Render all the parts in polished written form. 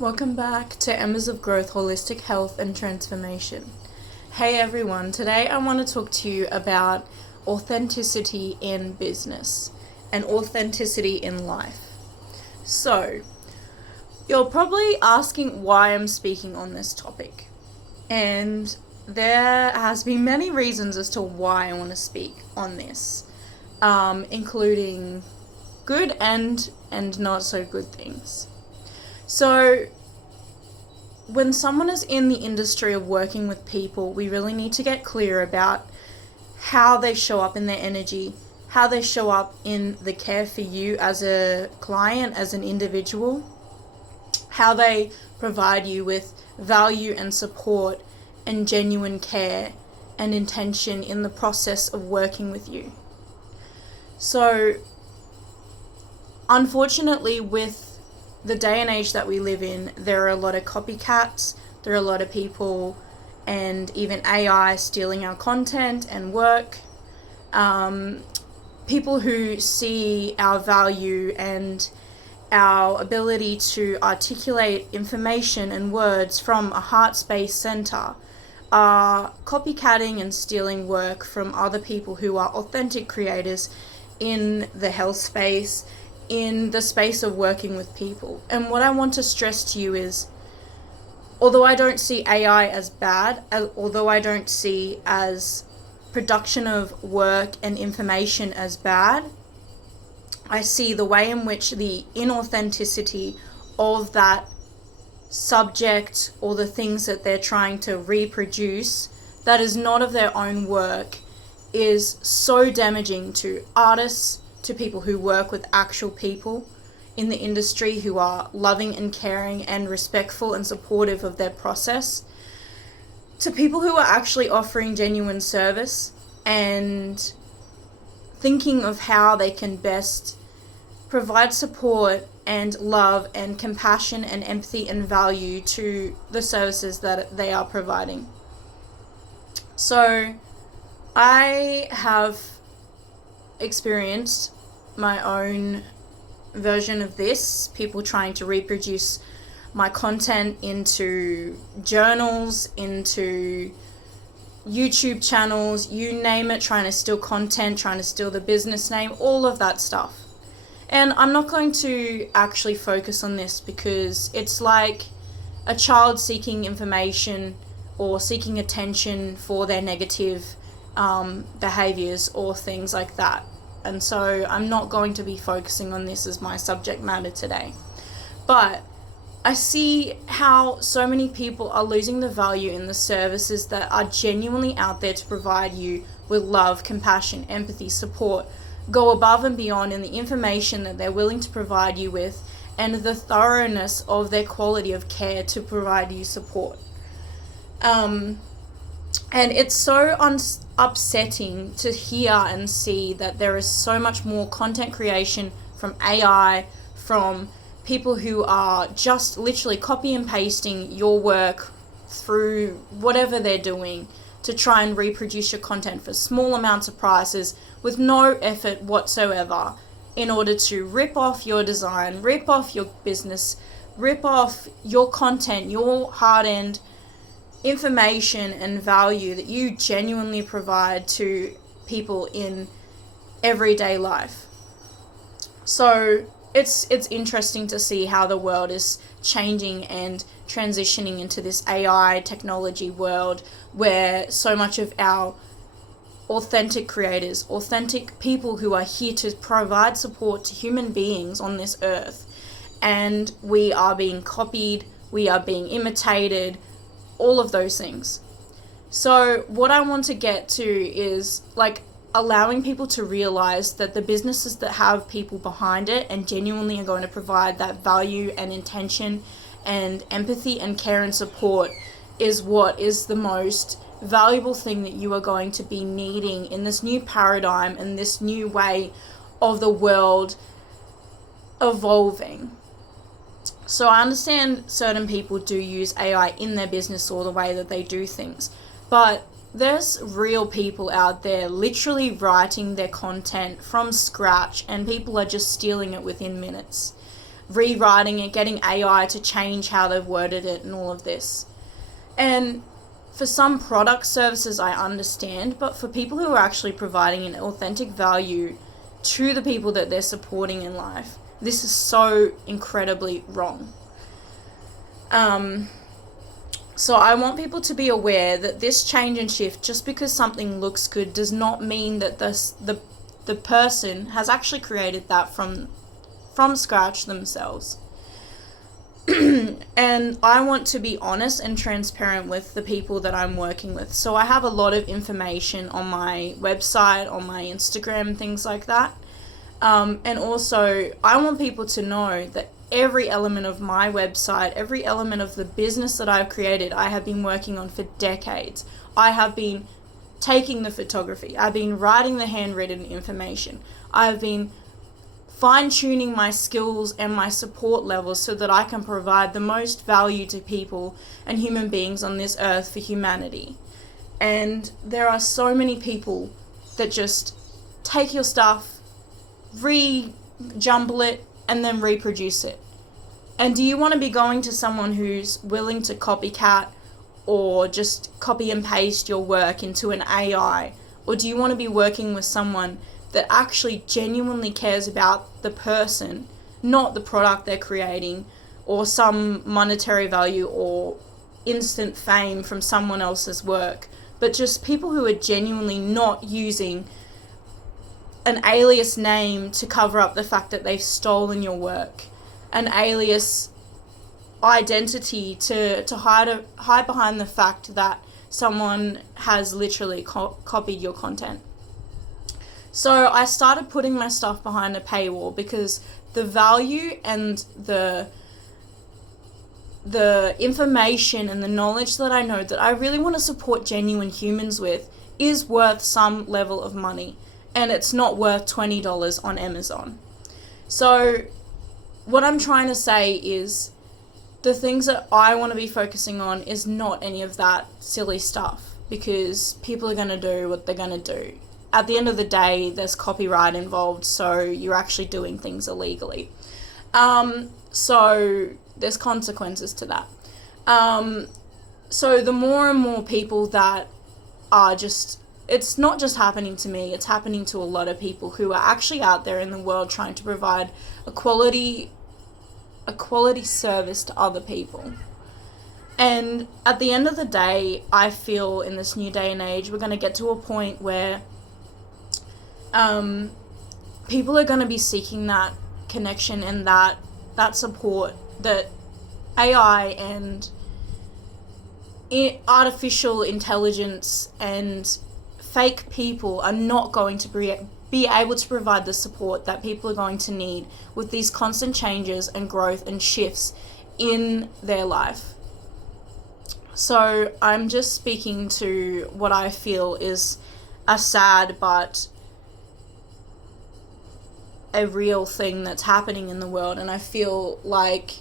Welcome back to Embers of Growth, Holistic Health and Transformation. Hey everyone, today I want to talk to you about authenticity in business and authenticity in life. So, you're probably asking why I'm speaking on this topic. And there has been many reasons as to why I want to speak on this, including good and not so good things. So, when someone is in the industry of working with people, we really need to get clear about how they show up in their energy, how they show up in the care for you as a client, as an individual, how they provide you with value and support and genuine care and intention in the process of working with you. So, unfortunately, with the day and age that we live in, there are a lot of copycats, there are a lot of people and even AI stealing our content and work. People who see our value and our ability to articulate information and words from a heart space center are copycatting and stealing work from other people who are authentic creators in the health space, in the space of working with people. And what I want to stress to you is, although I don't see AI as bad, although I don't see as production of work and information as bad, I see the way in which the inauthenticity of that subject or the things that they're trying to reproduce that is not of their own work is so damaging to artists, to people who work with actual people in the industry who are loving and caring and respectful and supportive of their process, to people who are actually offering genuine service and thinking of how they can best provide support and love and compassion and empathy and value to the services that they are providing. So I have experienced my own version of this, people trying to reproduce my content into journals, into YouTube channels, you name it, trying to steal content, trying to steal the business name, all of that stuff. And I'm not going to actually focus on this because it's like a child seeking information or seeking attention for their negative behaviors or things like that. And so I'm not going to be focusing on this as my subject matter today. But I see how so many people are losing the value in the services that are genuinely out there to provide you with love, compassion, empathy, support, go above and beyond in the information that they're willing to provide you with and the thoroughness of their quality of care to provide you support. And it's so upsetting to hear and see that there is so much more content creation from AI, from people who are just literally copy and pasting your work through whatever they're doing to try and reproduce your content for small amounts of prices with no effort whatsoever in order to rip off your design, rip off your business, rip off your content, your hard-earned information and value that you genuinely provide to people in everyday life. So it's interesting to see how the world is changing and transitioning into this AI technology world where so much of our authentic creators, authentic people who are here to provide support to human beings on this earth, and we are being copied, we are being imitated, all of those things. So what I want to get to is like allowing people to realize that the businesses that have people behind it and genuinely are going to provide that value and intention and empathy and care and support is what is the most valuable thing that you are going to be needing in this new paradigm and this new way of the world evolving. So I understand certain people do use AI in their business or the way that they do things, but there's real people out there literally writing their content from scratch and people are just stealing it within minutes. rewriting it, getting AI to change how they've worded it and all of this. And for some product services I understand, but for people who are actually providing an authentic value to the people that they're supporting in life, this is so incredibly wrong. So I want people to be aware that this change and shift, just because something looks good, does not mean that the person has actually created that from scratch themselves. And I want to be honest and transparent with the people that I'm working with. So I have a lot of information on my website, on my Instagram, things like that. And also, I want people to know that every element of my website, every element of the business that I've created, I have been working on for decades. I have been taking the photography. I've been writing the handwritten information. I've been fine-tuning my skills and my support levels so that I can provide the most value to people and human beings on this earth for humanity. And there are so many people that just take your stuff, re-jumble it, and then reproduce it. And do you want to be going to someone who's willing to copycat or just copy and paste your work into an AI? Or do you want to be working with someone that actually genuinely cares about the person, not the product they're creating, or some monetary value or instant fame from someone else's work, but just people who are genuinely not using an alias name to cover up the fact that they've stolen your work, an alias identity to hide behind the fact that someone has literally copied your content. So I started putting my stuff behind a paywall because the value and the information and the knowledge that I know that I really want to support genuine humans with is worth some level of money, and it's not worth $20 on Amazon. So what I'm trying to say is the things that I want to be focusing on is not any of that silly stuff, because people are going to do what they're going to do. At the end of the day, there's copyright involved, so you're actually doing things illegally. So there's consequences to that. So the more and more people that are just, it's not just happening to me, it's happening to a lot of people who are actually out there in the world trying to provide a quality service to other people. And at the end of the day, I feel in this new day and age, we're going to get to a point where people are going to be seeking that connection and that support that AI and artificial intelligence and fake people are not going to be able to provide the support that people are going to need with these constant changes and growth and shifts in their life. So I'm just speaking to what I feel is a sad but a real thing that's happening in the world, and I feel like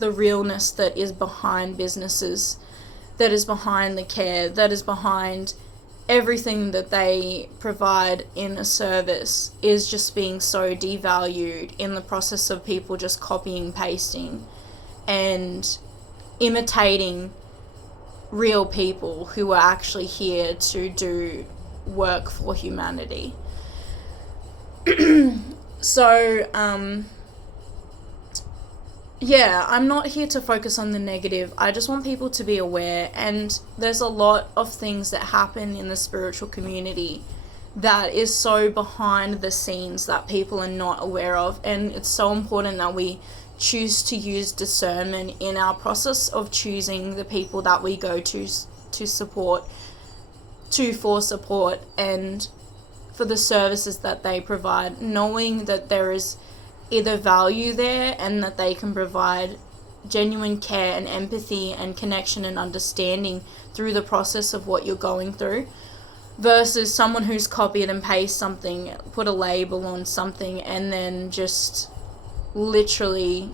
the realness that is behind businesses, that is behind the care, that is behind everything that they provide in a service is just being so devalued in the process of people just copying, pasting, and imitating real people who are actually here to do work for humanity. So, yeah, I'm not here to focus on the negative. I just want people to be aware, and there's a lot of things that happen in the spiritual community that is so behind the scenes that people are not aware of, and it's so important that we choose to use discernment in our process of choosing the people that we go to support, for support, and for the services that they provide, knowing that there is either value there and that they can provide genuine care and empathy and connection and understanding through the process of what you're going through, versus someone who's copied and pasted something, put a label on something, and then just literally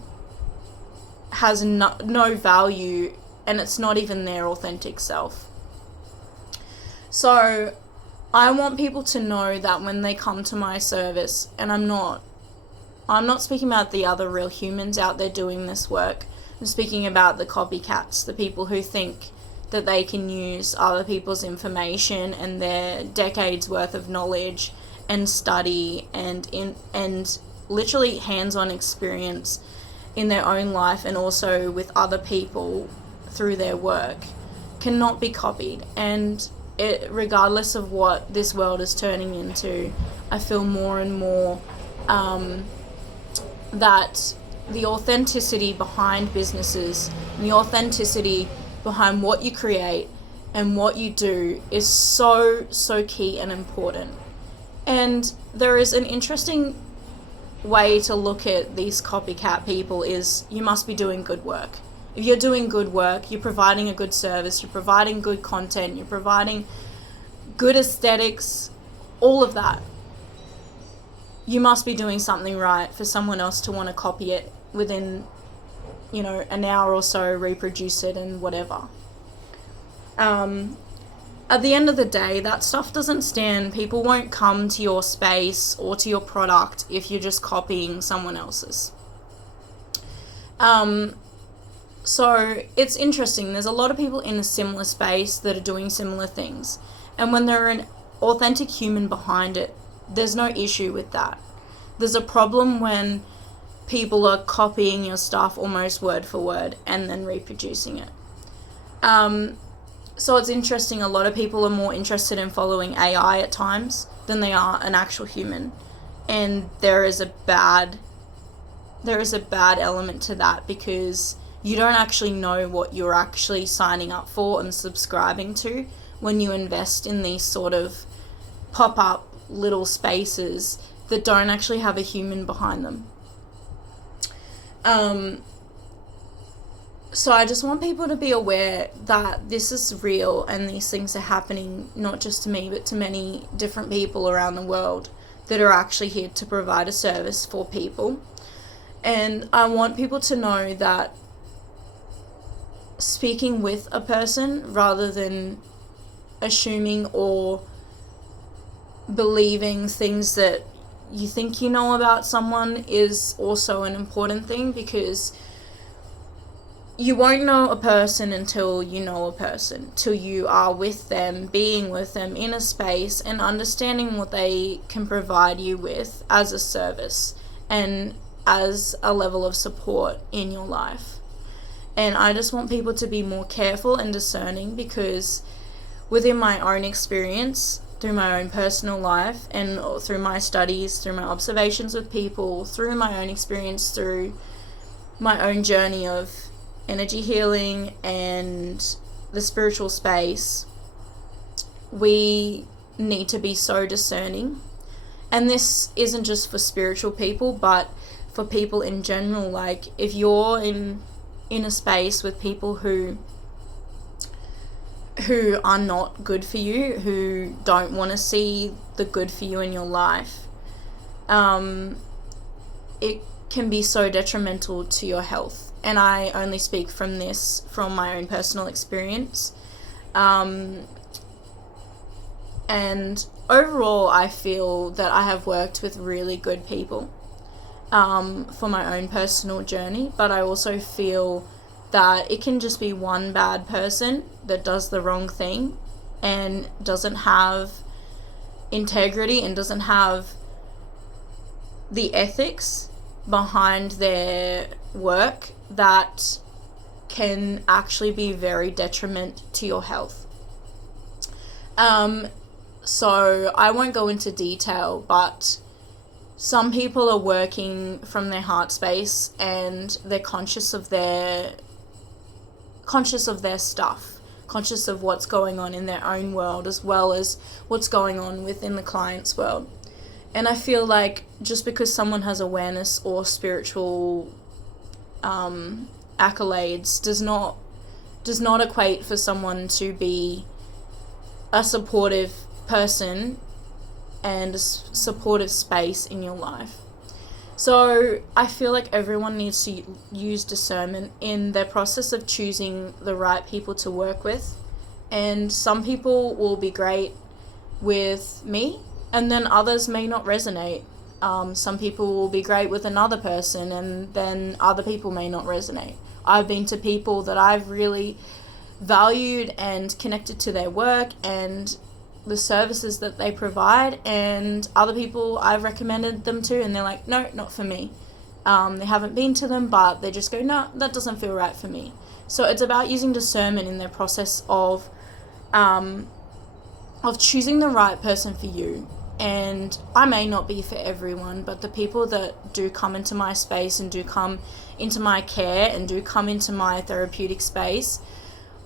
has no value, and it's not even their authentic self. So I want people to know that when they come to my service, and I'm not speaking about the other real humans out there doing this work. I'm speaking about the copycats, the people who think that they can use other people's information and their decades worth of knowledge and study and literally hands-on experience in their own life and also with other people through their work cannot be copied. And regardless of what this world is turning into, I feel more and more that the authenticity behind businesses and the authenticity behind what you create and what you do is so key and important. And there is an interesting way to look at these copycat people is you must be doing good work. If you're doing good work, you're providing a good service, you're providing good content, you're providing good aesthetics, all of that. You must be doing something right for someone else to want to copy it within, an hour or so, reproduce it and whatever. At the end of the day, that stuff doesn't stand. People won't come to your space or to your product if you're just copying someone else's. So it's interesting. There's a lot of people in a similar space that are doing similar things. And when there are an authentic human behind it, there's no issue with that. There's a problem when people are copying your stuff almost word for word and then reproducing it. So it's interesting, a lot of people are more interested in following AI at times than they are an actual human. And there is a bad element to that because you don't actually know what you're actually signing up for and subscribing to when you invest in these sort of pop-up little spaces that don't actually have a human behind them. So I just want people to be aware that this is real and these things are happening not just to me but to many different people around the world that are actually here to provide a service for people. And I want people to know that speaking with a person rather than assuming or believing things that you think you know about someone is also an important thing, because you won't know a person until you know a person, till you are with them, being with them in a space and understanding what they can provide you with as a service and as a level of support in your life. And I just want people to be more careful and discerning, because within my own experience, through my own personal life and through my studies, through my observations with people, through my own experience, through my own journey of energy healing and the spiritual space, we need to be so discerning. And this isn't just for spiritual people, but for people in general. Like, if you're in a space with people who are not good for you, who don't want to see the good for you in your life, it can be so detrimental to your health. And I only speak from my own personal experience. And overall, I feel that I have worked with really good people for my own personal journey, but I also feel that it can just be one bad person that does the wrong thing and doesn't have integrity and doesn't have the ethics behind their work that can actually be very detrimental to your health. So I won't go into detail, but some people are working from their heart space and they're conscious of their stuff, conscious of what's going on in their own world as well as what's going on within the client's world. And I feel like just because someone has awareness or spiritual accolades does not equate for someone to be a supportive person and a supportive space in your life. So I feel like everyone needs to use discernment in their process of choosing the right people to work with. And some people will be great with me, and then others may not resonate. Some people will be great with another person, and then other people may not resonate. I've been to people that I've really valued and connected to their work and the services that they provide, and other people I've recommended them to, and they're like, no, not for me. They haven't been to them, but they just go, no, that doesn't feel right for me. So it's about using discernment in their process of choosing the right person for you. And I may not be for everyone, but the people that do come into my space and do come into my care and do come into my therapeutic space,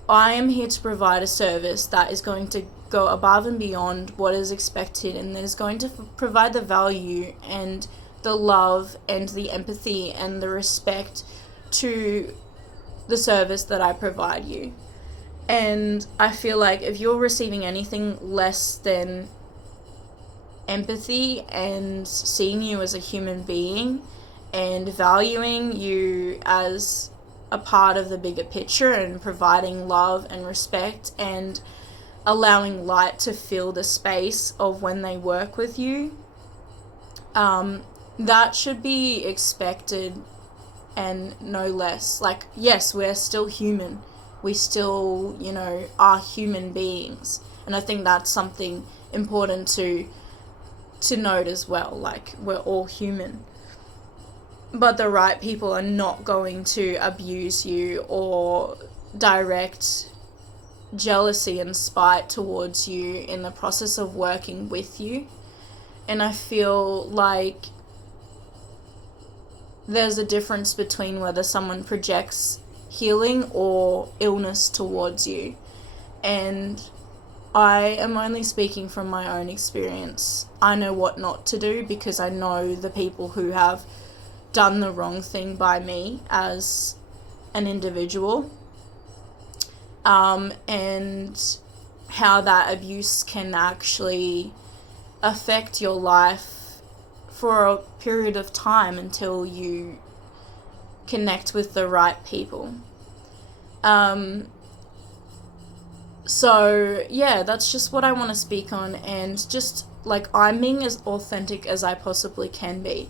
I am here to provide a service that is going to go above and beyond what is expected, and that is going to provide the value and the love and the empathy and the respect to the service that I provide you. And I feel like if you're receiving anything less than empathy and seeing you as a human being and valuing you as a part of the bigger picture and providing love and respect and allowing light to fill the space of when they work with you, that should be expected and no less. Like, yes, we're still human. We still, are human beings. And I think that's something important to note as well. Like, we're all human. But the right people are not going to abuse you or direct jealousy and spite towards you in the process of working with you. And I feel like there's a difference between whether someone projects healing or illness towards you. And I am only speaking from my own experience. I know what not to do because I know the people who have done the wrong thing by me as an individual, and how that abuse can actually affect your life for a period of time until you connect with the right people. So yeah, that's just what I want to speak on, and just like, I'm being as authentic as I possibly can be.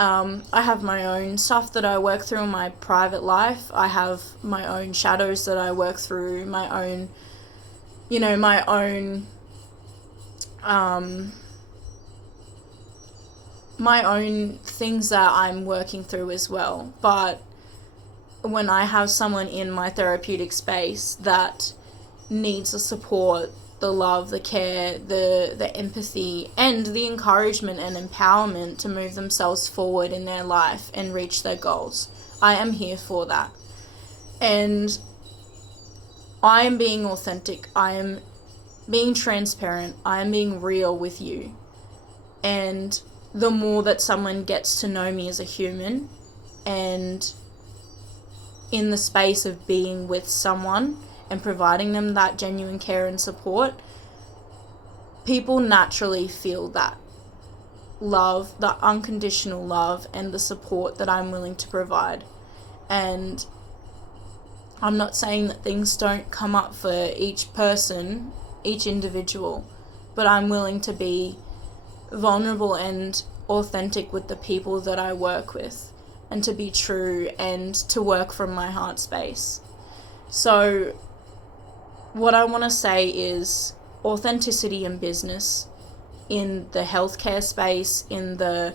I have my own stuff that I work through in my private life. I have my own shadows that I work through, my own things that I'm working through as well. But when I have someone in my therapeutic space that needs the support, the love, the care, the empathy, and the encouragement and empowerment to move themselves forward in their life and reach their goals, I am here for that. And I am being authentic. I am being transparent. I am being real with you. And the more that someone gets to know me as a human, and in the space of being with someone and providing them that genuine care and support, people naturally feel that love, the unconditional love and the support that I'm willing to provide. And I'm not saying that things don't come up for each person, each individual, but I'm willing to be vulnerable and authentic with the people that I work with, and to be true and to work from my heart space. So what I want to say is authenticity in business, in the healthcare space, in the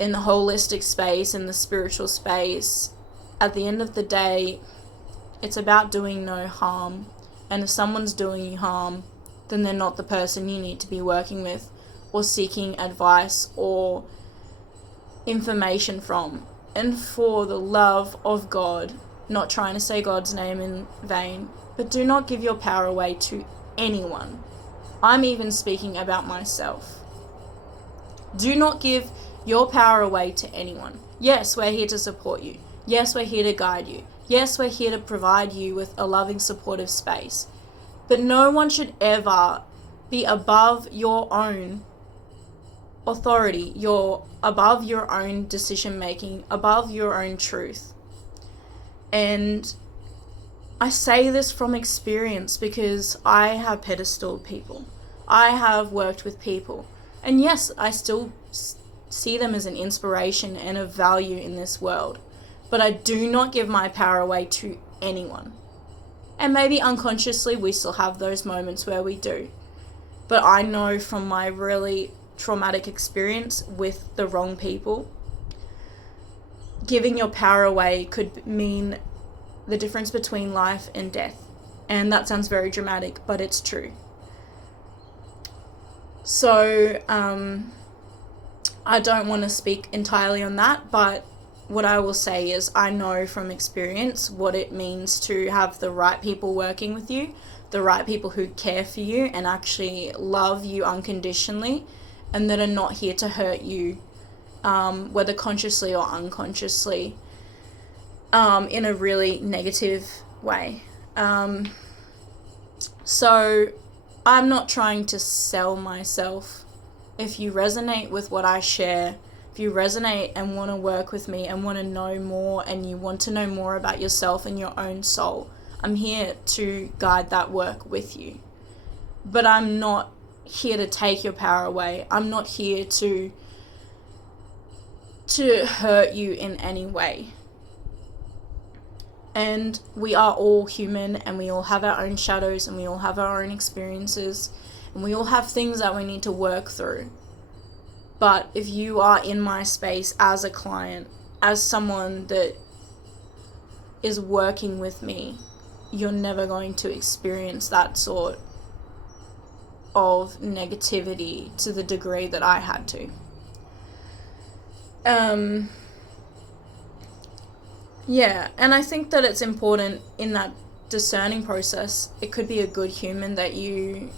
holistic space, in the spiritual space. At the end of the day, it's about doing no harm. And if someone's doing you harm, then they're not the person you need to be working with or seeking advice or information from. And for the love of God, not trying to say God's name in vain, but do not give your power away to anyone. I'm even speaking about myself. Do not give your power away to anyone. Yes, we're here to support you. Yes, we're here to guide you. Yes, we're here to provide you with a loving, supportive space. But no one should ever be above your own authority. You're above your own decision making, above your own truth. And I say this from experience because I have pedestaled people. I have worked with people, and yes, I still see them as an inspiration and a value in this world, but I do not give my power away to anyone. And maybe unconsciously we still have those moments where we do. But I know from my really traumatic experience with the wrong people, giving your power away could mean the difference between life and death. And that sounds very dramatic, but it's true. So, I don't want to speak entirely on that, but what I will say is I know from experience what it means to have the right people working with you, the right people who care for you and actually love you unconditionally, and that are not here to hurt you, whether consciously or unconsciously, in a really negative way. So I'm not trying to sell myself. If you resonate with what I share, if you resonate and want to work with me and want to know more, and you want to know more about yourself and your own soul, I'm here to guide that work with you. But I'm not here to take your power away. I'm not here to hurt you in any way. And we are all human, and we all have our own shadows, and we all have our own experiences, and we all have things that we need to work through. But if you are in my space as a client, as someone that is working with me, you're never going to experience that sort of negativity to the degree that I had to. Yeah, and I think that it's important in that discerning process. It could be a good human that you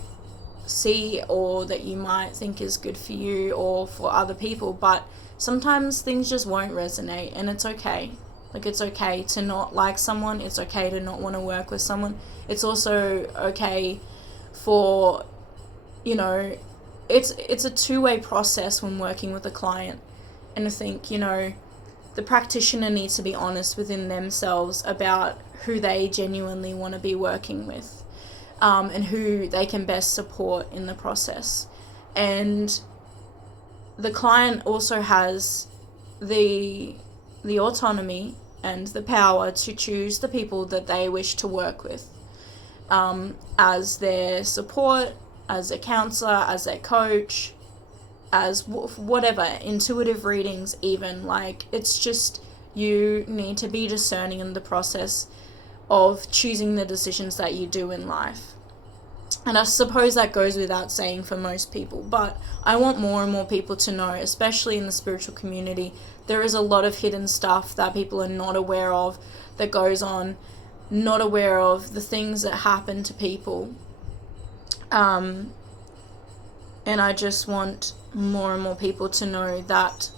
see or that you might think is good for you or for other people, but sometimes things just won't resonate, and it's okay. Like, it's okay to not like someone, it's okay to not want to work with someone. It's also okay for, it's a two-way process when working with a client. And I think, the practitioner needs to be honest within themselves about who they genuinely want to be working with, and who they can best support in the process. And the client also has the autonomy and the power to choose the people that they wish to work with, as their support, as a counselor, as their coach, as whatever, intuitive readings even. Like, it's just, you need to be discerning in the process of choosing the decisions that you do in life. And I suppose that goes without saying for most people, but I want more and more people to know, especially in the spiritual community, there is a lot of hidden stuff that people are not aware of, that goes on, not aware of the things that happen to people. And I just want more and more people to know that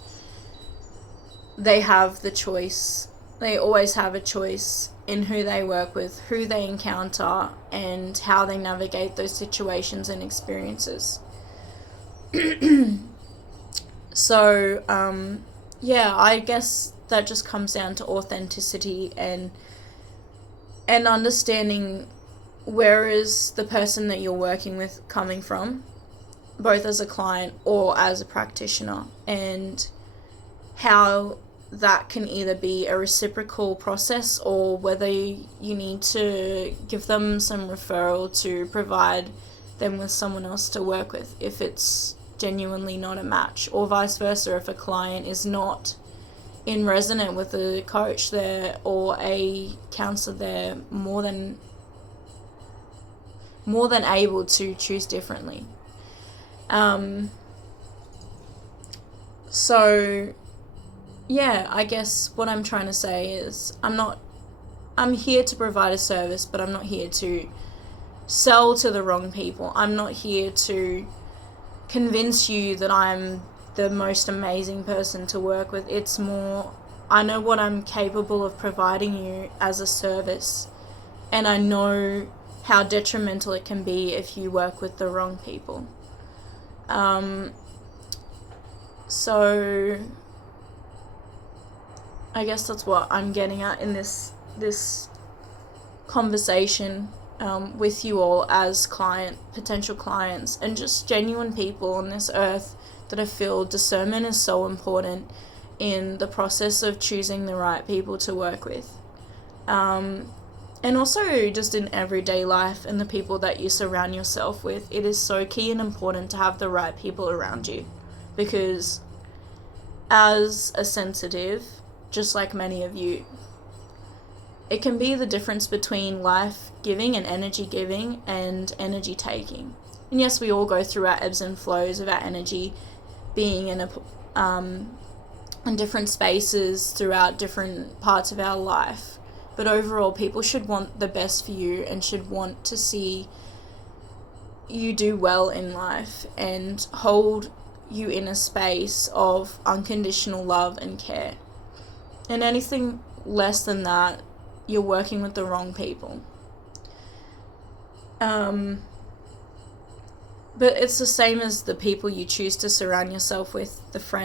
they have the choice. They always have a choice in who they work with, who they encounter, and how they navigate those situations and experiences. So, I guess that just comes down to authenticity and understanding where is the person that you're working with coming from, both as a client or as a practitioner, and how that can either be a reciprocal process or whether you need to give them some referral to provide them with someone else to work with if it's genuinely not a match, or vice versa if a client is not in resonant with a coach there or a counselor there, more than able to choose differently. So yeah, I guess what I'm trying to say is I'm here to provide a service, but I'm not here to sell to the wrong people. I'm not here to convince you that I'm the most amazing person to work with. It's more, I know what I'm capable of providing you as a service, and I know how detrimental it can be if you work with the wrong people. So I guess that's what I'm getting at in this conversation, with you all as potential clients, and just genuine people on this earth, that I feel discernment is so important in the process of choosing the right people to work with. And also just in everyday life and the people that you surround yourself with, it is so key and important to have the right people around you. Because as a sensitive, just like many of you, it can be the difference between life giving and energy giving and energy taking. And yes, we all go through our ebbs and flows of our energy being in different spaces throughout different parts of our life. But overall, people should want the best for you and should want to see you do well in life and hold you in a space of unconditional love and care. And anything less than that, you're working with the wrong people. But it's the same as the people you choose to surround yourself with, the friends